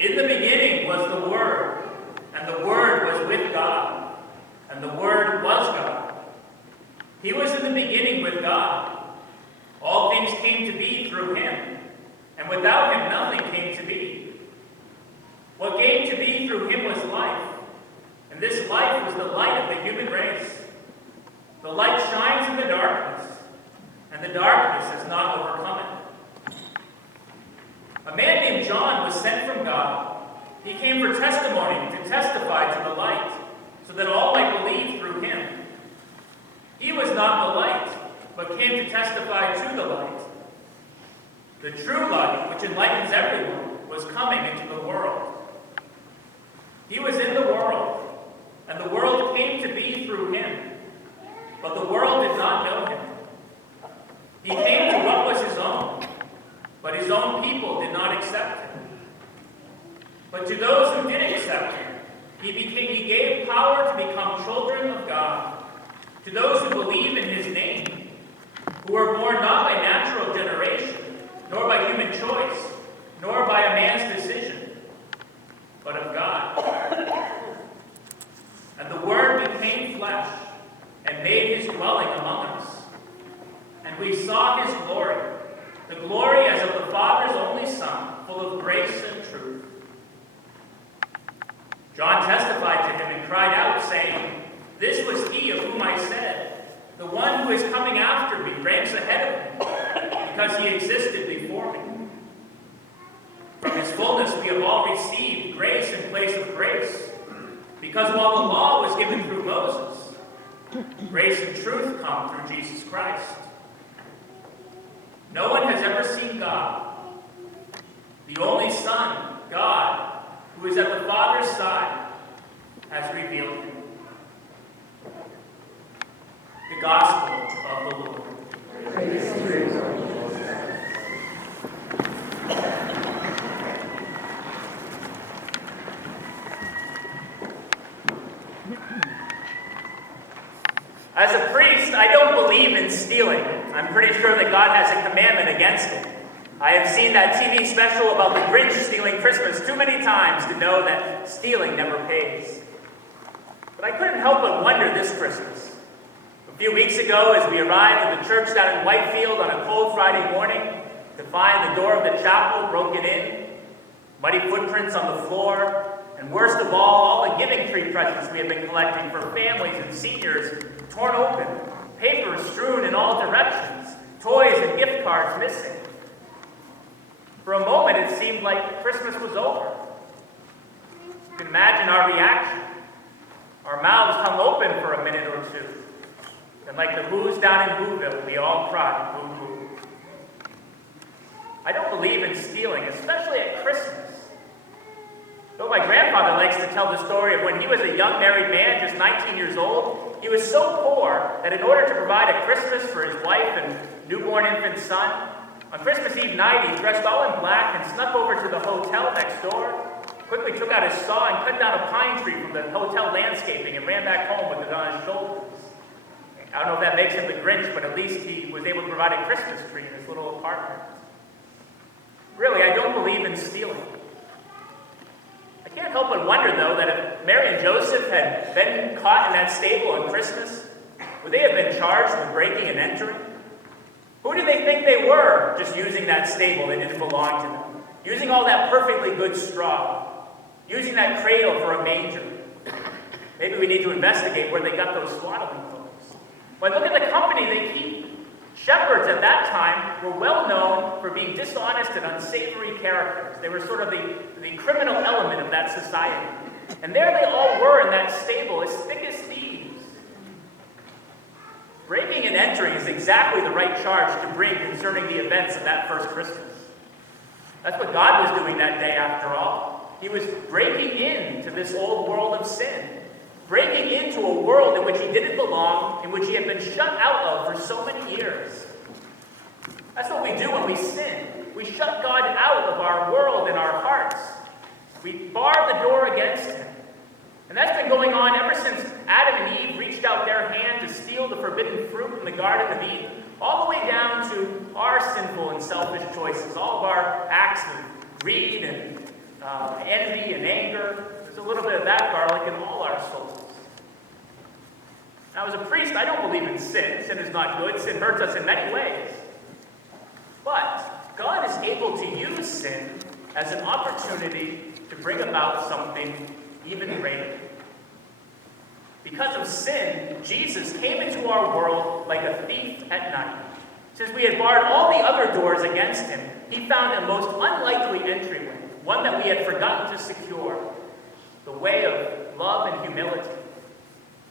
In the beginning was the Word, and the Word was with God, and the Word was God. He was in the beginning with God. All things came to be through him, and without him nothing came to be. What came to be through him was life, and this life was the light of the human race. The light shines in the darkness, and the darkness has not overcome it. A man named John was sent from God. He came for testimony, to testify to the light, so that all might believe through him. He was not the light, but came to testify to the light. The true light, which enlightens everyone, was coming into the world. He was in the world, and the world came to be through him, but the world did not know him. He came to what was his own, but his own people did not accept him. But to those who did accept him, he gave power to become children of God, to those who believe in his name, who were born not by natural generation, nor by human choice, nor by a man's decision, but of God. And the Word became flesh and made his dwelling among us. And we saw his glory, the glory as of the Father's only Son, full of grace and truth. John testified to him and cried out, saying, "This was he of whom I said, the one who is coming after me ranks ahead of me, because he existed before me." From his fullness we have all received grace in place of grace, because while the law was given through Moses, grace and truth come through Jesus Christ. No one has ever seen God. The only Son, God, who is at the Father's side, has revealed him. The Gospel of the Lord. Praise to you, Lord. As a priest, I don't believe in stealing. I'm pretty sure that God has a commandment against it. I have seen that TV special about the Grinch stealing Christmas too many times to know that stealing never pays. But I couldn't help but wonder this Christmas. A few weeks ago, as we arrived at the church down in Whitefield on a cold Friday morning, to find the door of the chapel broken in, muddy footprints on the floor, and worst of all the giving tree presents we have been collecting for families and seniors torn open, papers strewn in all directions, toys and gift cards missing. For a moment, it seemed like Christmas was over. You can imagine our reaction. Our mouths hung open for a minute or two. And like the Who's down in Whoville, we all cried, boo boo. I don't believe in stealing, especially at Christmas. Though my grandfather likes to tell the story of when he was a young married man, just 19 years old, he was so poor that in order to provide a Christmas for his wife and newborn infant son, on Christmas Eve night, he dressed all in black and snuck over to the hotel next door, quickly took out his saw and cut down a pine tree from the hotel landscaping and ran back home with it on his shoulders. I don't know if that makes him the Grinch, but at least he was able to provide a Christmas tree in his little apartment. Really, I don't believe in stealing. I can't help but wonder, though, that if Mary and Joseph had been caught in that stable on Christmas, would they have been charged with breaking and entering? Who do they think they were, just using that stable that didn't belong to them? Using all that perfectly good straw? Using that cradle for a manger? Maybe we need to investigate where they got those swaddling clothes. Well, look at the company they keep. Shepherds at that time were well known for being dishonest and unsavory characters. They were sort of the criminal element of that society. And there they all were in that stable, as thick as thieves. Breaking and entering is exactly the right charge to bring concerning the events of that first Christmas. That's what God was doing that day after all. He was breaking into this old world of sin. Breaking into a world in which he didn't belong, in which he had been shut out of for so many years. That's what we do when we sin. We shut God out of our world and our hearts. We bar the door against him. And that's been going on ever since Adam and Eve reached out their hand to steal the forbidden fruit in the Garden of Eden, all the way down to our sinful and selfish choices, all of our acts of greed and envy and anger. There's a little bit of that garlic in all our souls. Now, as a priest, I don't believe in sin. Sin is not good. Sin hurts us in many ways. But God is able to use sin as an opportunity to bring about something even greater. Because of sin, Jesus came into our world like a thief at night. Since we had barred all the other doors against him, he found a most unlikely entryway, one that we had forgotten to secure, the way of love and humility.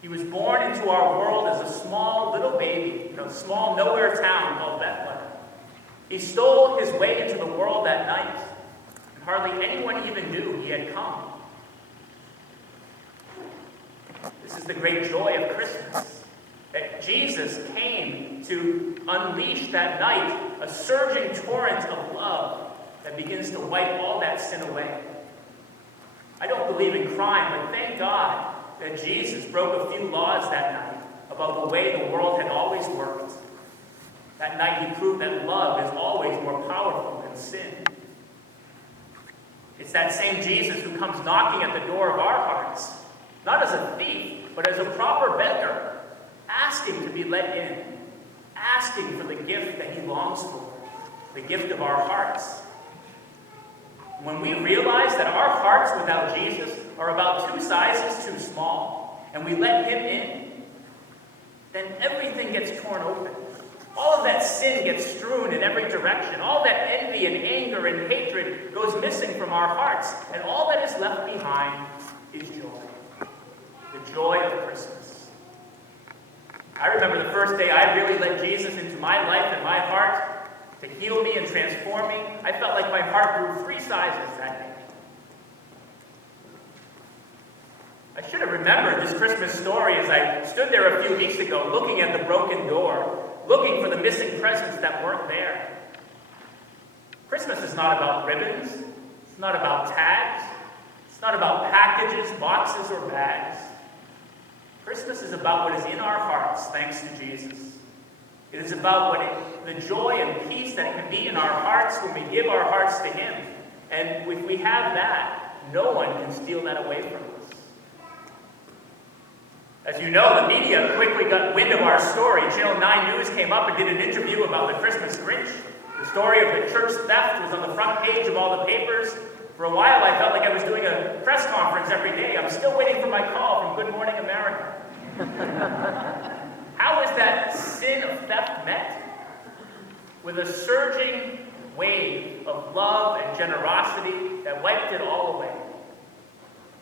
He was born into our world as a small little baby in a small nowhere town called Bethlehem. He stole his way into the world that night, and hardly anyone even knew he had come. This is the great joy of Christmas, that Jesus came to unleash that night a surging torrent of love that begins to wipe all that sin away. I don't believe in crime, but thank God that Jesus broke a few laws that night about the way the world had always worked. That night he proved that love is always more powerful than sin. It's that same Jesus who comes knocking at the door of our hearts, not as a thief, but as a proper beggar, asking to be let in, asking for the gift that he longs for, the gift of our hearts. When we realize that our hearts without Jesus are about 2 sizes too small, and we let him in, then everything gets torn open. All of that sin gets strewn in every direction. All that envy and anger and hatred goes missing from our hearts, and all that is left behind is joy. The joy of Christmas. I remember the first day I really let Jesus into my life and my heart to heal me and transform me. I felt like my heart grew 3 sizes that day. I should have remembered this Christmas story as I stood there a few weeks ago looking at the broken door, looking for the missing presents that weren't there. Christmas is not about ribbons. It's not about tags. It's not about packages, boxes, or bags. Christmas is about what is in our hearts, thanks to Jesus. It is about the joy and peace that can be in our hearts when we give our hearts to him. And if we have that, no one can steal that away from us. As you know, the media quickly got wind of our story. Channel 9 News came up and did an interview about the Christmas Grinch. The story of the church theft was on the front page of all the papers. For a while, I felt like I was doing a press conference every day. I'm still waiting for my call from Good Morning America. How is that sin of theft met? With a surging wave of love and generosity that wiped it all away.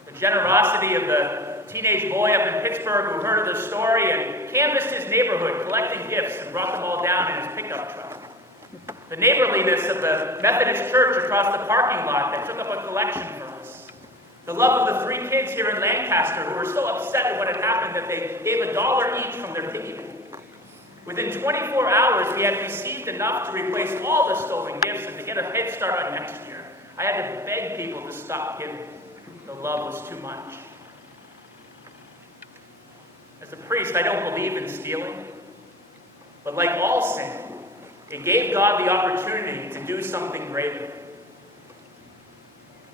The generosity of the teenage boy up in Pittsburgh who heard the story and canvassed his neighborhood collecting gifts and brought them all down in his pickup truck. The neighborliness of the Methodist church across the parking lot that took up a collection for us. The love of the 3 kids here in Lancaster who were so upset at what had happened that they gave $1 each from their piggy bank. Within 24 hours, we had received enough to replace all the stolen gifts and to get a head start on next year. I had to beg people to stop giving. The love was too much. As a priest, I don't believe in stealing. But like all sin, it gave God the opportunity to do something greater.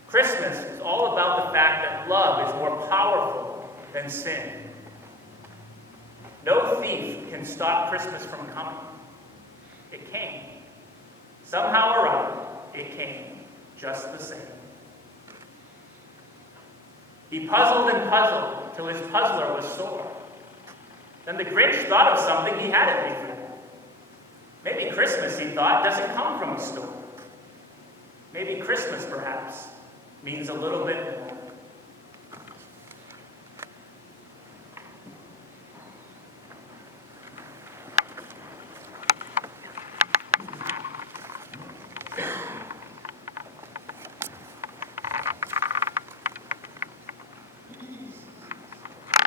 Christmas is all about the fact that love is more powerful than sin. No thief can stop Christmas from coming. It came. Somehow or other, it came, just the same. He puzzled and puzzled till his puzzler was sore. Then the Grinch thought of something he hadn't before. Maybe Christmas, he thought, doesn't come from a store. Maybe Christmas, perhaps, means a little bit more.